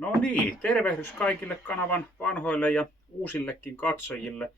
No niin, tervehdys kaikille kanavan vanhoille ja uusillekin katsojille.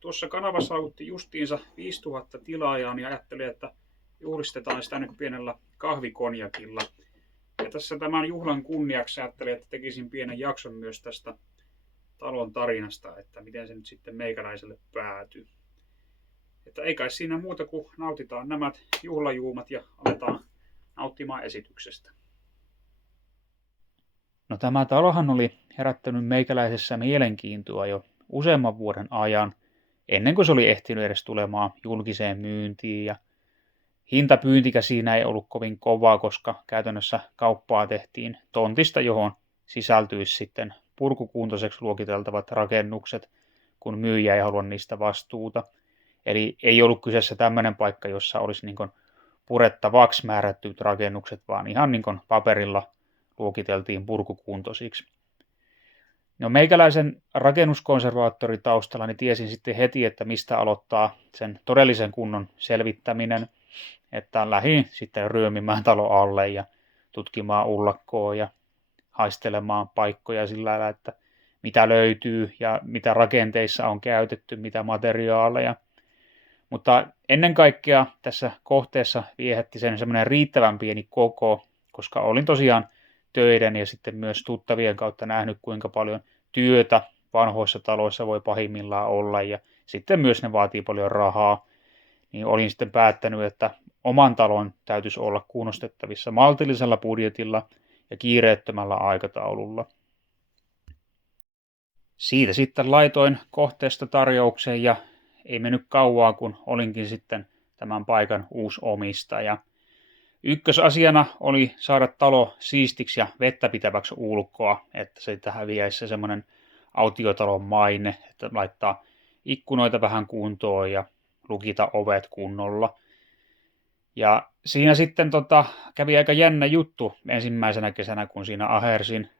Tuossa kanavassa saavutti justiinsa 5000 tilaajaa, niin ajattelin, että juhlistetaan sitä nyt pienellä kahvikonjakilla. Ja tässä tämän juhlan kunniaksi ajattelin, että tekisin pienen jakson myös tästä talon tarinasta, että miten se nyt sitten meikäläiselle päätyy. Että ei kai siinä muuta kuin nautitaan nämä juhlajuumat ja aletaan nauttimaan esityksestä. No tämä talohan oli herättänyt meikäläisessä mielenkiintoa jo useamman vuoden ajan, ennen kuin se oli ehtinyt edes tulemaan julkiseen myyntiin. Ja hintapyyntikä siinä ei ollut kovin kovaa, koska käytännössä kauppaa tehtiin tontista, johon sisältyisi sitten purkukuntoiseksi luokiteltavat rakennukset, kun myyjä ei halua niistä vastuuta. Eli ei ollut kyseessä tämmöinen paikka, jossa olisi niin kuin purettavaksi määrättyt rakennukset, vaan ihan niin kuin paperilla luokiteltiin purkukuntoisiksi. No meikäläisen rakennuskonservaattori taustalla niin tiesin sitten heti, että mistä aloittaa sen todellisen kunnon selvittäminen, että lähdin sitten ryömimään talo alle ja tutkimaan ullakkoa ja haistelemaan paikkoja sillä lailla, että mitä löytyy ja mitä rakenteissa on käytetty, mitä materiaaleja. Mutta ennen kaikkea tässä kohteessa viehätti sen semmoinen riittävän pieni koko, koska olin tosiaan töiden ja sitten myös tuttavien kautta nähnyt, kuinka paljon työtä vanhoissa taloissa voi pahimmillaan olla ja sitten myös ne vaatii paljon rahaa, niin olin sitten päättänyt, että oman talon täytyisi olla kunnostettavissa maltillisella budjetilla ja kiireettömällä aikataululla. Siitä sitten laitoin kohteesta tarjouksen ja ei mennyt kauaa, kun olinkin sitten tämän paikan uusi omistaja. Ykkösasiana oli saada talo siistiksi ja vettä pitäväksi ulkoa, että siitä häviäisi se semmoinen autiotalon maine, että laittaa ikkunoita vähän kuntoon ja lukita ovet kunnolla. Ja siinä sitten kävi aika jännä juttu ensimmäisenä kesänä, kun siinä ahersin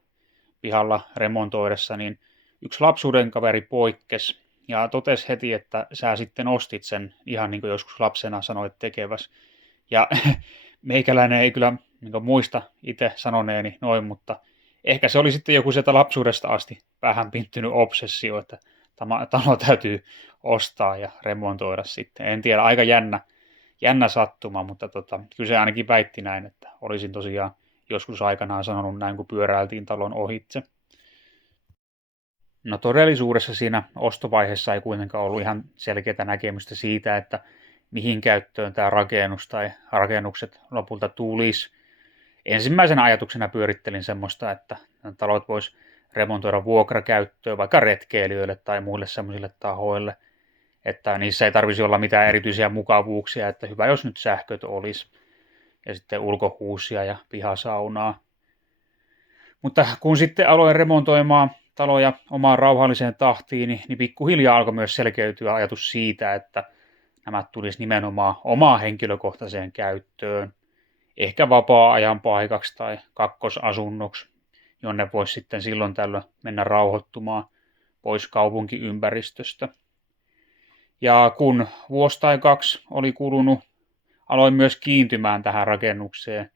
pihalla remontoidessa, niin yksi lapsuuden kaveri poikkesi ja totesi heti, että sä sitten ostit sen ihan niin kuin joskus lapsena sanoit tekeväs. Ja meikäläinen ei kyllä niin muista itse sanoneeni noin, mutta ehkä se oli sitten joku sieltä lapsuudesta asti vähän pinttynyt obsessio, että tämä talo täytyy ostaa ja remontoida sitten. En tiedä, aika jännä sattuma, mutta kyllä se ainakin väitti näin, että olisin tosiaan joskus aikanaan sanonut näin, kun pyöräiltiin talon ohitse. No todellisuudessa siinä ostovaiheessa ei kuitenkaan ollut ihan selkeää näkemystä siitä, että mihin käyttöön tämä rakennus tai rakennukset lopulta tulisi. Ensimmäisenä ajatuksena pyörittelin semmoista, että talot vois remontoida vuokrakäyttöön vaikka retkeilijöille tai muille semmoisille tahoille, että niissä ei tarvisi olla mitään erityisiä mukavuuksia, että hyvä jos nyt sähköt olisi ja sitten ulkohuusia ja pihasaunaa. Mutta kun sitten aloin remontoimaan taloja omaan rauhalliseen tahtiin, niin pikkuhiljaa alkoi myös selkeytyä ajatus siitä, että nämä tulisi nimenomaan omaan henkilökohtaiseen käyttöön, ehkä vapaa-ajan paikaksi tai kakkosasunnoksi, jonne voisi sitten silloin tällöin mennä rauhoittumaan pois kaupunkiympäristöstä. Ja kun vuosi tai kaksi oli kulunut, aloin myös kiintymään tähän rakennukseen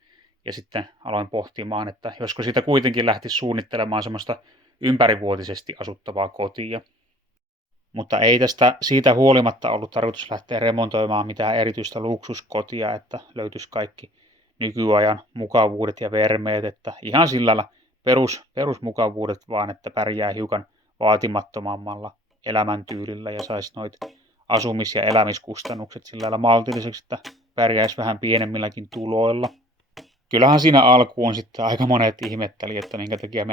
ja sitten aloin pohtimaan, että josko siitä kuitenkin lähtisi suunnittelemaan semmoista ympärivuotisesti asuttavaa kotia. Mutta ei tästä siitä huolimatta ollut tarkoitus lähteä remontoimaan mitään erityistä luksuskotia, että löytyisi kaikki nykyajan mukavuudet ja vermeet, että ihan sillä lailla perusmukavuudet vaan, että pärjää hiukan vaatimattomammalla elämäntyylillä ja saisi noita asumis- ja elämiskustannukset sillä lailla maltilliseksi, että pärjäisi vähän pienemmilläkin tuloilla. Kyllähän siinä alkuun sitten aika monet ihmetteli, että minkä takia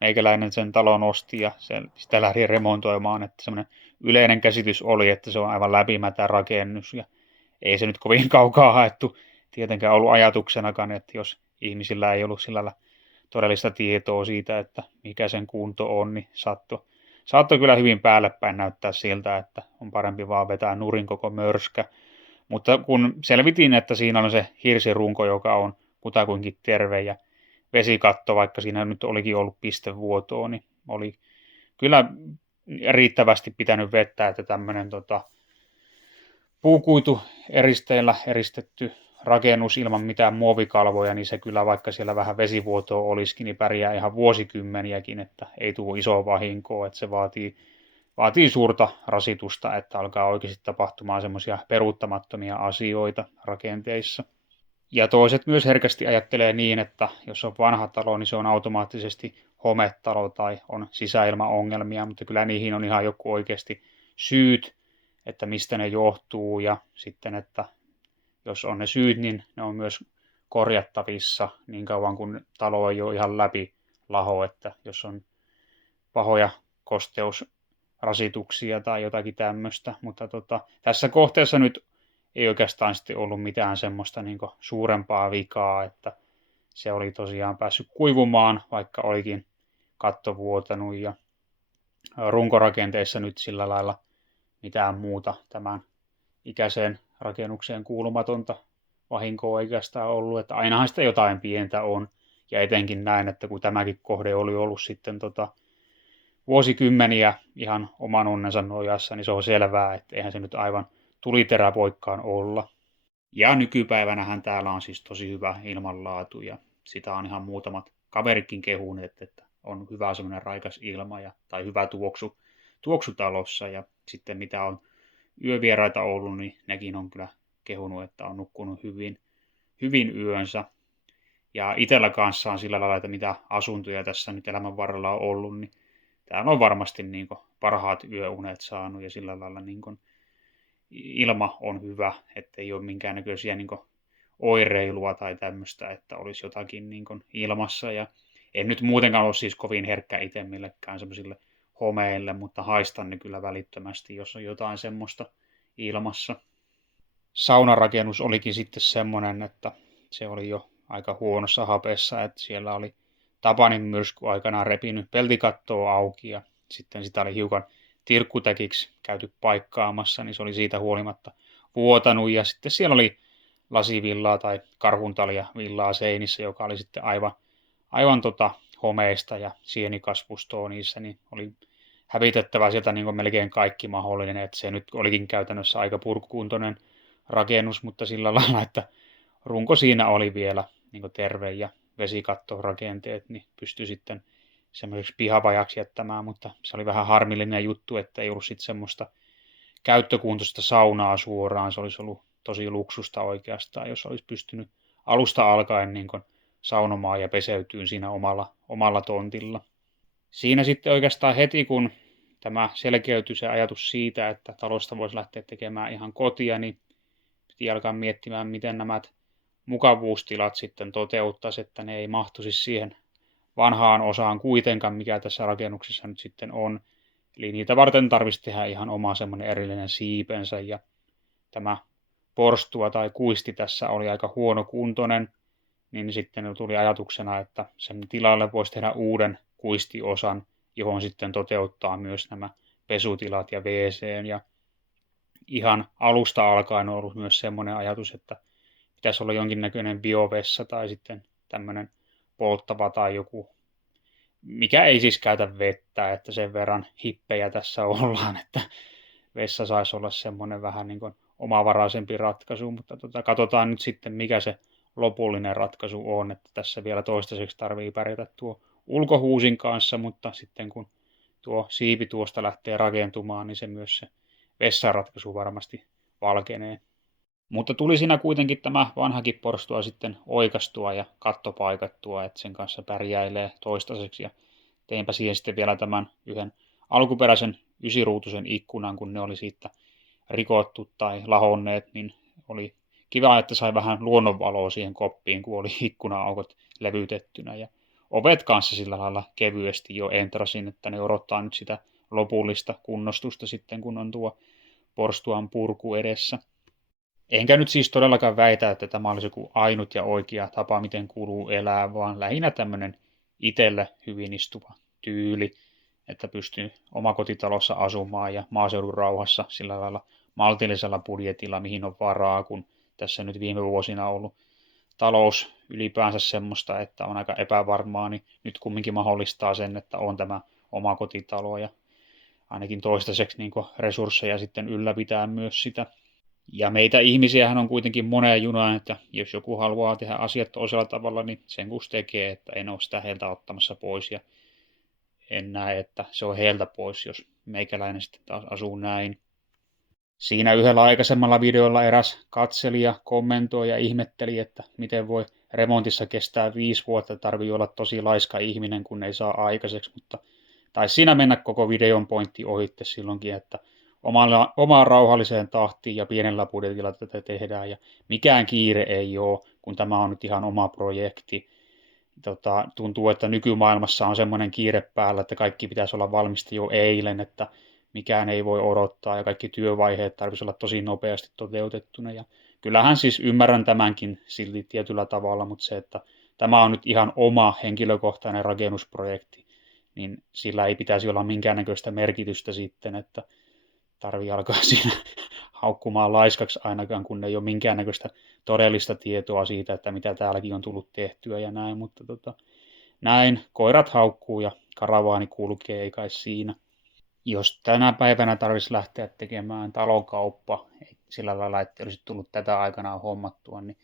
meikäläinen sen talon osti ja sitä lähdin remontoimaan, että semmoinen yleinen käsitys oli, että se on aivan läpimätä rakennus ja ei se nyt kovin kaukaa haettu tietenkään ollut ajatuksenakaan, että jos ihmisillä ei ollut sillä todellista tietoa siitä, että mikä sen kunto on, niin saattoi kyllä hyvin päälle päin näyttää siltä, että on parempi vaan vetää nurin koko mörskä. Mutta kun selvitin, että siinä on se hirsirunko, joka on kutakuinkin terve ja vesikatto, vaikka siinä nyt olikin ollut pistevuotoa, niin oli kyllä riittävästi pitänyt vettä, että tämmöinen puukuitueristeillä eristetty rakennus ilman mitään muovikalvoja, niin se kyllä vaikka siellä vähän vesivuotoa olisikin, niin pärjää ihan vuosikymmeniäkin, että ei tule isoa vahinkoa, että se vaatii suurta rasitusta, että alkaa oikeasti tapahtumaan semmoisia peruuttamattomia asioita rakenteissa. Ja toiset myös herkästi ajattelee niin, että jos on vanha talo, niin se on automaattisesti hometalo tai on sisäilmaongelmia, mutta kyllä niihin on ihan joku oikeasti syyt, että mistä ne johtuu ja sitten, että jos on ne syyt, niin ne on myös korjattavissa niin kauan kuin talo ei ole ihan läpi laho, että jos on pahoja kosteusrasituksia tai jotakin tämmöistä, mutta tässä kohteessa nyt ei oikeastaan sitten ollut mitään semmoista niin suurempaa vikaa, että se oli tosiaan päässyt kuivumaan, vaikka olikin katto vuotanut ja runkorakenteissa nyt sillä lailla mitään muuta tämän ikäiseen rakennukseen kuulumatonta vahinkoa oikeastaan ollut, että ainahan sitä jotain pientä on, ja etenkin näin, että kun tämäkin kohde oli ollut sitten vuosikymmeniä ihan oman onnensa nojassa, niin se on selvää, että eihän se nyt aivan tuliterä voikaan olla. Ja nykypäivänähän täällä on siis tosi hyvä ilmanlaatu, ja sitä on ihan muutamat kaverikin kehuneet, että on hyvä semmoinen raikas ilma tai hyvä tuoksu talossa, ja sitten mitä on yövieraita ollut, niin nekin on kyllä kehunut, että on nukkunut hyvin yönsä. Ja itsellä kanssa on sillä lailla, että mitä asuntoja tässä nyt elämän varrella on ollut, niin täällä on varmasti niin kuin parhaat yöunet saanut ja sillä lailla niin kuin ilma on hyvä, ettei ole minkäännäköisiä niin kuin oireilua tai tämmöistä, että olisi jotakin niin kuin ilmassa. Ja en nyt muutenkaan ole siis kovin herkkä itse millekään semmoisille homeille, mutta haistan ne kyllä välittömästi, jos on jotain semmoista ilmassa. Saunarakennus olikin sitten semmoinen, että se oli jo aika huonossa hapessa, että siellä oli Tapanin myrsky aikanaan repinyt peltikattoa auki ja sitten sitä oli hiukan tirkkutäkiksi käyty paikkaamassa, niin se oli siitä huolimatta vuotanut ja sitten siellä oli lasivillaa tai karhuntalia villaa seinissä, joka oli sitten aivan homeista ja sienikasvustoa niissä, niin oli hävitettävä sieltä niin kuin melkein kaikki mahdollinen, että se nyt olikin käytännössä aika purkukuntoinen rakennus, mutta sillä lailla, että runko siinä oli vielä niin kuin terve ja vesikattorakenteet, niin pystyi sitten semmoiseksi pihavajaksi jättämään, mutta se oli vähän harmillinen juttu, että ei ollut sitten semmoista käyttökuntoista saunaa suoraan, se olisi ollut tosi luksusta oikeastaan, jos olisi pystynyt alusta alkaen niin kuin saunomaan ja peseytyyn siinä omalla tontilla. Siinä sitten oikeastaan heti, kun tämä selkeytyi se ajatus siitä, että talosta voisi lähteä tekemään ihan kotia, niin piti alkaa miettimään, miten nämä mukavuustilat sitten toteuttaisi, että ne ei mahtuisi siihen vanhaan osaan kuitenkaan, mikä tässä rakennuksessa nyt sitten on. Eli niitä varten tarvitsisi tehdä ihan oma semmoinen erillinen siipensä, ja tämä porstua tai kuisti tässä oli aika huonokuntoinen, niin sitten tuli ajatuksena, että sen tilalle voisi tehdä uuden kuistiosan, johon sitten toteuttaa myös nämä pesutilat ja WC. Ja ihan alusta alkaen on ollut myös semmoinen ajatus, että pitäisi olla jonkinnäköinen biovessa tai sitten tämmöinen polttava tai joku, mikä ei siis käytä vettä, että sen verran hippejä tässä ollaan, että vessa saisi olla semmoinen vähän niin kuin omavaraisempi ratkaisu, mutta katsotaan nyt sitten, mikä se lopullinen ratkaisu on, että tässä vielä toistaiseksi tarvii pärjätä tuo ulkohuusin kanssa, mutta sitten kun tuo siipi tuosta lähtee rakentumaan, niin se myös se vessaratkaisu varmasti valkenee. Mutta tuli siinä kuitenkin tämä vanhakin porstua sitten oikastua ja katto paikattua, että sen kanssa pärjäilee toistaiseksi. Ja teinpä siihen sitten vielä tämän yhden alkuperäisen 9-ruutuisen ikkunan, kun ne oli siitä rikottu tai lahonneet, niin oli kiva, että sai vähän luonnonvaloa siihen koppiin, kun oli ikkuna-aukot levytettynä. Ja ovet kanssa sillä lailla kevyesti jo entrasin, että ne odottaa nyt sitä lopullista kunnostusta sitten, kun on tuo porstuan purku edessä. Enkä nyt siis todellakaan väitä, että tämä olisi joku ainut ja oikea tapa, miten kuuluu elää, vaan lähinnä tämmöinen itselle hyvin istuva tyyli, että pystyy omakotitalossa asumaan ja maaseudun rauhassa sillä lailla maltillisella budjetilla, mihin on varaa, kun tässä nyt viime vuosina on ollut talous ylipäänsä semmoista, että on aika epävarmaa, niin nyt kumminkin mahdollistaa sen, että on tämä omakotitalo ja ainakin toistaiseksi niin resursseja sitten ylläpitää myös sitä. Ja meitä ihmisiähän on kuitenkin moneen junaan, että jos joku haluaa tehdä asiat toisella tavalla, niin sen kun tekee, että en ole sitä heiltä ottamassa pois ja en näe, että se on heiltä pois, jos meikäläinen sitten taas asuu näin. Siinä yhdellä aikaisemmalla videolla eräs katselija kommentoi ja ihmetteli, että miten voi remontissa kestää 5 vuotta, tarvii olla tosi laiska ihminen, kun ei saa aikaiseksi, mutta taisi siinä mennä koko videon pointti ohitte silloinkin, että omaan rauhalliseen tahtiin ja pienellä budjetilla tätä tehdään ja mikään kiire ei ole, kun tämä on nyt ihan oma projekti. Tuntuu, että nykymaailmassa on semmoinen kiire päällä, että kaikki pitäisi olla valmista jo eilen, että mikään ei voi odottaa ja kaikki työvaiheet tarvitsisi olla tosi nopeasti toteutettuna. Ja kyllähän siis ymmärrän tämänkin silti tietyllä tavalla, mutta se, että tämä on nyt ihan oma henkilökohtainen rakennusprojekti, niin sillä ei pitäisi olla minkäännäköistä merkitystä sitten, että tarvii alkaa siinä haukkumaan laiskaksi ainakaan, kun ei ole minkäännäköistä todellista tietoa siitä, että mitä täälläkin on tullut tehtyä ja näin, mutta näin, koirat haukkuu ja karavaani kulkee, ei kai siinä. Jos tänä päivänä tarvitsisi lähteä tekemään talokauppa sillä lailla, että olisi tullut tätä aikanaan hommattua, niin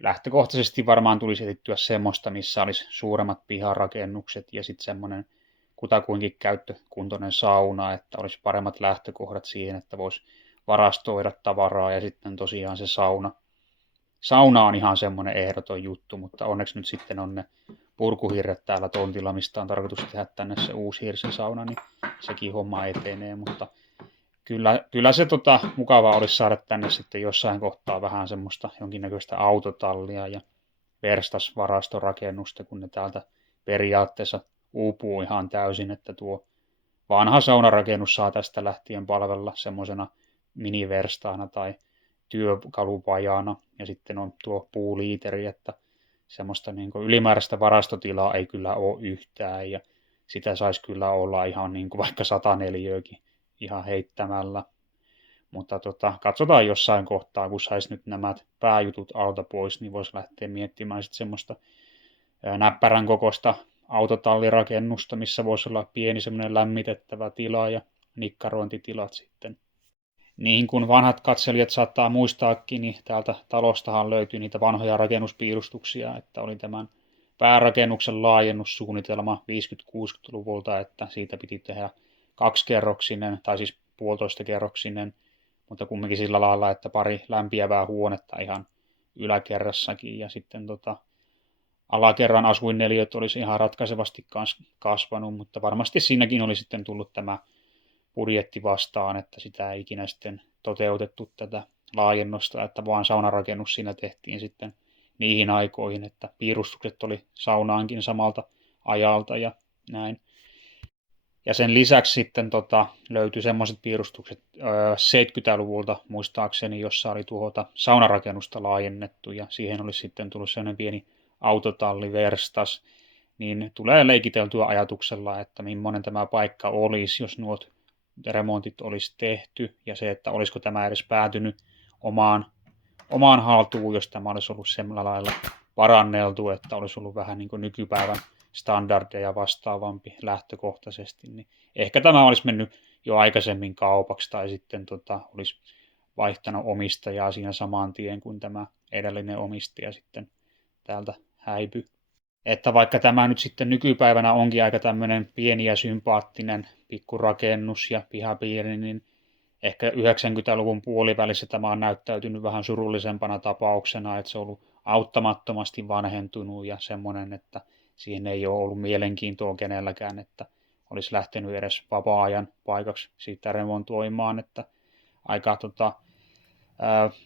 lähtökohtaisesti varmaan tulisi etittyä semmoista, missä olisi suuremmat piharakennukset ja sitten semmoinen kutakuinkin käyttökuntoinen sauna, että olisi paremmat lähtökohdat siihen, että voisi varastoida tavaraa ja sitten tosiaan se sauna. Sauna on ihan semmoinen ehdoton juttu, mutta onneksi nyt sitten on ne purkuhirret täällä tontilla, mistä on tarkoitus tehdä tänne se uusi hirsisauna, niin sekin homma etenee, mutta kyllä se mukavaa olisi saada tänne sitten jossain kohtaa vähän semmoista jonkinnäköistä autotallia ja verstasvarastorakennusta, kun ne täältä periaatteessa uupuu ihan täysin, että tuo vanha saunarakennus saa tästä lähtien palvella semmoisena miniverstaana tai työkalupajana ja sitten on tuo puuliiteri, että semmoista niin kuin ylimääräistä varastotilaa ei kyllä ole yhtään ja sitä saisi kyllä olla ihan niin kuin vaikka 100 neliöäkin ihan heittämällä. Mutta katsotaan jossain kohtaa, kun saisi nyt nämä pääjutut alta pois, niin voisi lähteä miettimään sitten semmoista näppärän kokoista autotallirakennusta, missä voisi olla pieni semmoinen lämmitettävä tila ja nikkarointitilat sitten. Niin kuin vanhat katselijat saattaa muistaakin, niin täältä talostahan löytyy niitä vanhoja rakennuspiirustuksia, että oli tämän päärakennuksen laajennussuunnitelma 50-60-luvulta, että siitä piti tehdä 2-kerroksinen, tai siis 1,5-kerroksinen, mutta kumminkin sillä lailla, että pari lämpiävää huonetta ihan yläkerrassakin, ja sitten alakerran asuinneliöt olisi ihan ratkaisevasti kasvanut, mutta varmasti siinäkin oli sitten tullut tämä budjetti vastaan, että sitä ei ikinä sitten toteutettu tätä laajennosta, että vaan saunarakennus siinä tehtiin sitten niihin aikoihin, että piirustukset oli saunaankin samalta ajalta ja näin. Ja sen lisäksi sitten löytyi semmoiset piirustukset 70-luvulta muistaakseni, jossa oli saunarakennusta laajennettu ja siihen olisi sitten tullut sellainen pieni autotalliverstas, niin tulee leikiteltyä ajatuksella, että millainen tämä paikka olisi, jos nuo remontit olisi tehty ja se, että olisiko tämä edes päätynyt omaan haltuun, jos tämä olisi ollut sillä lailla paranneltu, että olisi ollut vähän niin kuin nykypäivän standardeja vastaavampi lähtökohtaisesti, niin ehkä tämä olisi mennyt jo aikaisemmin kaupaksi tai sitten olisi vaihtanut omistajaa siinä saman tien, kun tämä edellinen omistaja sitten täältä häipyi. Että vaikka tämä nyt sitten nykypäivänä onkin aika tämmöinen pieni ja sympaattinen pikkurakennus ja pihapiiri, niin ehkä 90-luvun puolivälissä tämä on näyttäytynyt vähän surullisempana tapauksena, että se on ollut auttamattomasti vanhentunut ja semmoinen, että siihen ei ole ollut mielenkiintoa kenelläkään, että olisi lähtenyt edes vapaa-ajan paikaksi siitä remontoimaan, että aika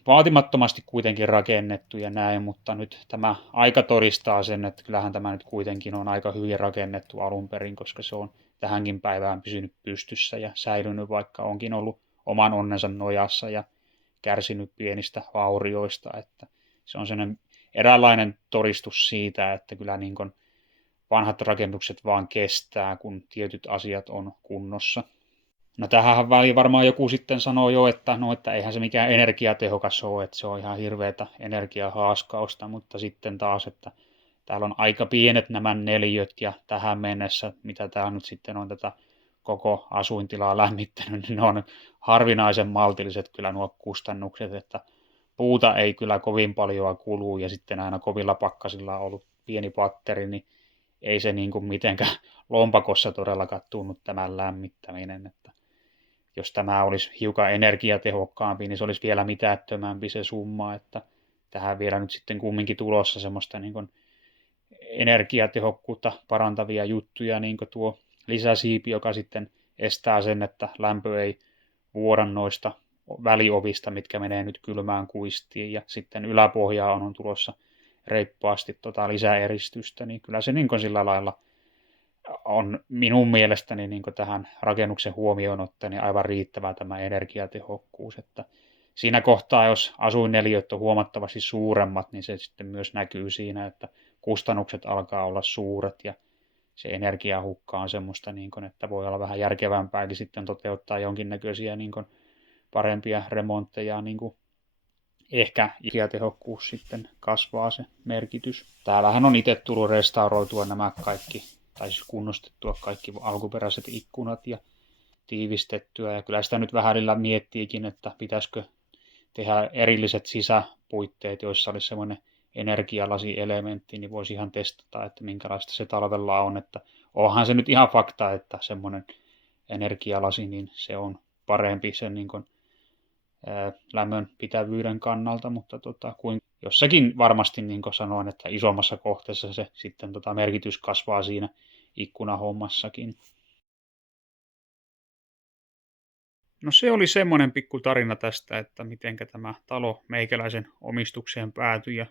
vaatimattomasti kuitenkin rakennettu ja näin, mutta nyt tämä aika todistaa sen, että kyllähän tämä nyt kuitenkin on aika hyvin rakennettu alun perin, koska se on tähänkin päivään pysynyt pystyssä ja säilynyt, vaikka onkin ollut oman onnensa nojassa ja kärsinyt pienistä vaurioista, että se on sellainen eräänlainen todistus siitä, että kyllä niin kuin vanhat rakennukset vaan kestää, kun tietyt asiat on kunnossa. No tähän väliin varmaan joku sitten sanoo jo, että eihän se mikään energiatehokas ole, että se on ihan hirveätä energiahaaskausta, mutta sitten taas, että täällä on aika pienet nämä neliöt ja tähän mennessä, mitä täällä nyt sitten on tätä koko asuintilaa lämmittänyt, niin ne on harvinaisen maltilliset kyllä nuo kustannukset, että puuta ei kyllä kovin paljon kulu ja sitten aina kovilla pakkasilla on ollut pieni patteri, niin ei se niin kuin mitenkään lompakossa todellakaan tunnu tämän lämmittäminen, että jos tämä olisi hiukan energiatehokkaampi, niin se olisi vielä mitättömämpi se summa, että tähän vielä nyt sitten kumminkin tulossa semmoista niin kuin energiatehokkuutta parantavia juttuja, niin kuin tuo lisäsiipi, joka sitten estää sen, että lämpö ei vuoda noista väliovista, mitkä menee nyt kylmään kuistiin, ja sitten yläpohjaan on tulossa reippaasti lisäeristystä, niin kyllä se niin kuin sillä lailla on minun mielestäni niin kuin tähän rakennuksen huomioon ottaen niin aivan riittävä tämä energiatehokkuus, että siinä kohtaa, jos asuinneliöt on huomattavasti suuremmat, niin se sitten myös näkyy siinä, että kustannukset alkaa olla suuret ja se energiahukka on semmoista, niin kuin, että voi olla vähän järkevämpääkin sitten toteuttaa jonkinnäköisiä niin kuin parempia remontteja, niin kuin ehkä energiatehokkuus sitten kasvaa se merkitys. Täällähän on itse tullut restauroitua nämä kaikki, tai siis kunnostettua kaikki alkuperäiset ikkunat ja tiivistettyä. Ja kyllä sitä nyt välillä miettiikin, että pitäisikö tehdä erilliset sisäpuitteet, joissa olisi semmoinen energialasielementti, niin voisi ihan testata, että minkälaista se talvella on. Että onhan se nyt ihan fakta, että semmoinen energialasi, niin se on parempi sen niin kuin lämmön pitävyyden kannalta, mutta kuin jossakin varmasti, niin kuin sanoin, että isommassa kohteessa se sitten merkitys kasvaa siinä ikkunahommassakin. No se oli semmoinen pikku tarina tästä, että miten tämä talo meikäläisen omistukseen päätyi ja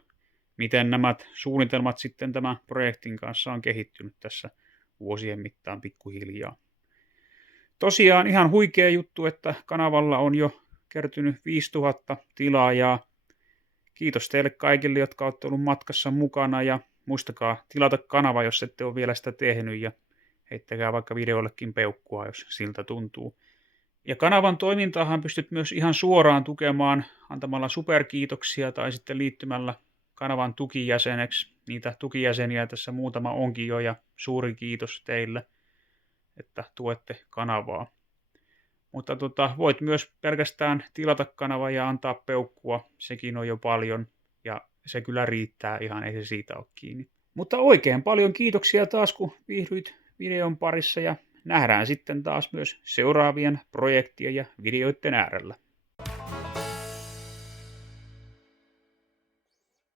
miten nämä suunnitelmat sitten tämän projektin kanssa on kehittynyt tässä vuosien mittaan pikkuhiljaa. Tosiaan ihan huikea juttu, että kanavalla on jo kertynyt 5000 tilaajaa. Kiitos teille kaikille, jotka olette olleet matkassa mukana ja muistakaa tilata kanava, jos ette ole vielä sitä tehnyt ja heittäkää vaikka videollekin peukkua, jos siltä tuntuu. Ja kanavan toimintaahan pystyt myös ihan suoraan tukemaan antamalla superkiitoksia tai sitten liittymällä kanavan tukijäseneksi. Niitä tukijäseniä tässä muutama onkin jo ja suuri kiitos teille, että tuette kanavaa. Mutta voit myös pelkästään tilata kanava ja antaa peukkua, sekin on jo paljon ja se kyllä riittää ihan, ei se siitä ole kiinni. Mutta oikein paljon kiitoksia taas kun viihdyit videon parissa ja nähdään sitten taas myös seuraavien projektien ja videoiden äärellä.